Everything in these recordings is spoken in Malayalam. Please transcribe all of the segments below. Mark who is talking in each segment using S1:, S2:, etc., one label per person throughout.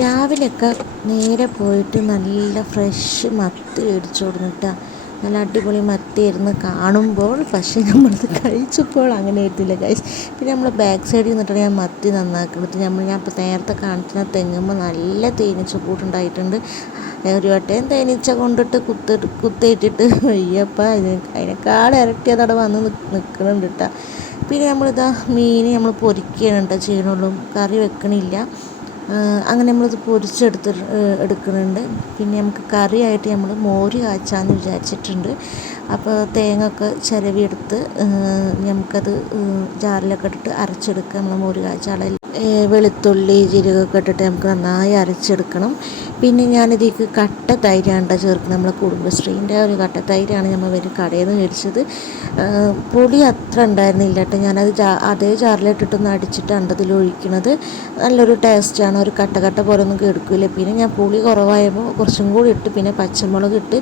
S1: രാവിലെയൊക്കെ നേരെ പോയിട്ട് നല്ല ഫ്രഷ് മത്തി മേടിച്ചു കൊടുത്തിട്ടാ നല്ല അടിപൊളി മത്തിയായിരുന്നു കാണുമ്പോൾ പക്ഷേ നമ്മളത് കഴിച്ചപ്പോൾ അങ്ങനെ ആയിരുന്നില്ല കഴിച്ച് പിന്നെ നമ്മൾ ബാക്ക് സൈഡിൽ നിന്നിട്ടാണ് ഞാൻ മത്തി നന്നാക്കുന്നത്. നമ്മൾ ഞാൻ ഇപ്പോൾ നേരത്തെ കാണിച്ചാൽ തെങ്ങുമ്പോൾ നല്ല തേനീച്ച കൂട്ടുണ്ടായിട്ടുണ്ട്. ഒരു വട്ടം തേനീച്ച കൊണ്ടിട്ട് കുത്തി കുത്തിയിട്ടിട്ട് അയ്യപ്പ അതിനേക്കാൾ ഇരട്ടി അതവിടെ വന്ന് നിൽക്കുന്നുണ്ട് കേട്ടോ പിന്നെ നമ്മളിതാ മീൻ നമ്മൾ പൊരിക്കുകയാണ് കേട്ടോ ചെയ്യണുള്ളൂ കറി വെക്കണില്ല. അങ്ങനെ നമ്മളിത് പൊരിച്ചെടുത്ത് എടുക്കുന്നുണ്ട്. പിന്നെ നമുക്ക് കറിയായിട്ട് നമ്മൾ മോര് കാച്ചാന്ന് വിചാരിച്ചിട്ടുണ്ട്. അപ്പോൾ തേങ്ങ ഒക്കെ ചിരവിയെടുത്ത് നമുക്കത് ജാറിലൊക്കെ ഇട്ടിട്ട് അരച്ചെടുക്കുക. നമ്മൾ മോര് കാച്ചാളയിൽ വെളുത്തുള്ളി ജീരകമൊക്കെ ഇട്ടിട്ട് നമുക്ക് നന്നായി അരച്ചെടുക്കണം. പിന്നെ ഞാനിതിലേക്ക് കട്ട തൈരാണ് ചേർക്കുന്നത്. നമ്മളെ കുടുംബശ്രീന്റെ ഒരു കട്ട തൈരാണ് നമ്മൾ വരും കടയിൽ നിന്ന് മേടിച്ചത് പുളി അത്ര ഉണ്ടായിരുന്നില്ല കേട്ടോ. ഞാനത് ജാ അതേ ജാറിലിട്ടിട്ടൊന്ന് അടിച്ചിട്ടാണ് അതിൽ ഒഴിക്കുന്നത് നല്ലൊരു ടേസ്റ്റാണ് ഒരു കട്ട കട്ട പോലെ ഒന്നും കെടുക്കില്ല പിന്നെ ഞാൻ പുളി കുറവായപ്പോൾ കുറച്ചും കൂടി ഇട്ട് പിന്നെ പച്ചമുളക് ഇട്ട്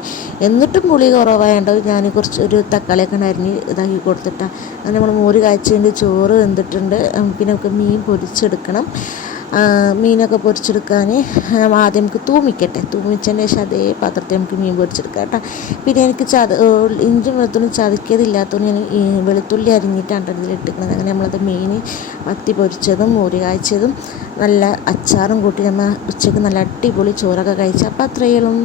S1: എന്നിട്ടും പുളി കുറവായതുകൊണ്ട് ഞാൻ കുറച്ച് ഒരു തക്കാളിയൊക്കെ അരിഞ്ഞ് ഇതാക്കി കൊടുത്തിട്ടാണ് അങ്ങനെ നമ്മൾ മോര് കാഴ്ചയുണ്ട് ചോറ് വെന്തിട്ടുണ്ട്. പിന്നെ നമുക്ക് മീൻ പൊരിച്ചെടുക്കണം. മീനൊക്കെ പൊരിച്ചെടുക്കാൻ ആദ്യം നമുക്ക് തൂമിക്കട്ടെ. തൂമിച്ചതിന് ശേഷം അതേ പാത്രത്തിൽ നമുക്ക് മീൻ പൊരിച്ചെടുക്കാം കേട്ടോ. പിന്നെ എനിക്ക് ചത ഇഞ്ചും വെളുത്തുള്ളിയും ചതക്കിയതില്ലാത്തതുകൊണ്ട് ഞാൻ വെളുത്തുള്ളി അരിഞ്ഞിട്ടാണ് ഇതിലിട്ടിരിക്കുന്നത് അങ്ങനെ നമ്മളത് മീൻ മത്തി പൊരിച്ചതും മോര് കാഴ്ചതും നല്ല അച്ചാറും കൂട്ടി നമ്മൾ ഉച്ചയ്ക്ക് നല്ല അടിപൊളി ചോറൊക്കെ കഴിച്ചു. അപ്പോൾ അത്രയും